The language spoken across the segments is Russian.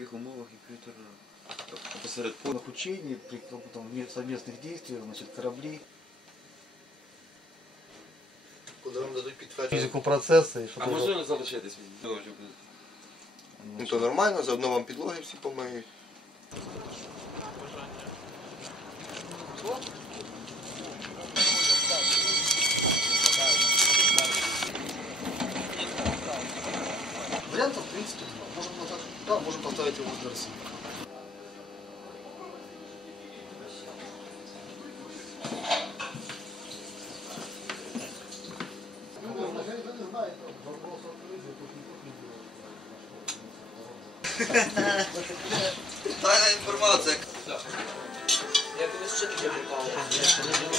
яких умовах і вітер посеред поля. В учении, при там, совместных действиях, значит, корабли, Коли вам дадуть підтвердження. физику процесса и А что-то. можливо залишитись? Ну то нормально, заодно вам підлоги всі помиють. Вариантов, Да, можем поставить его возле России. Тайна інформація. Там весь спорт було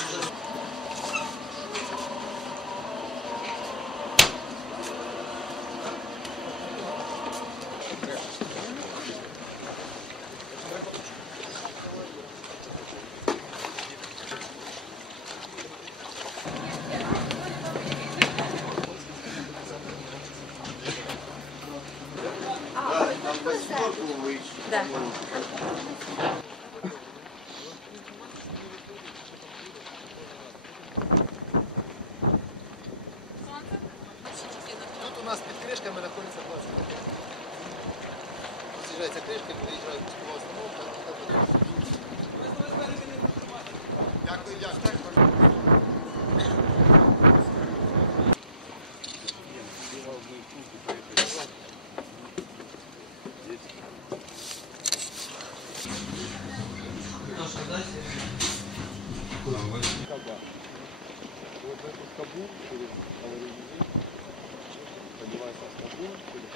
Да. Тут у нас під кришками знаходиться 20 метрів. З'їжджається кришка, виїжджає пускова установка. Каба. Вот эту скобу через аварийный поднимается скобу через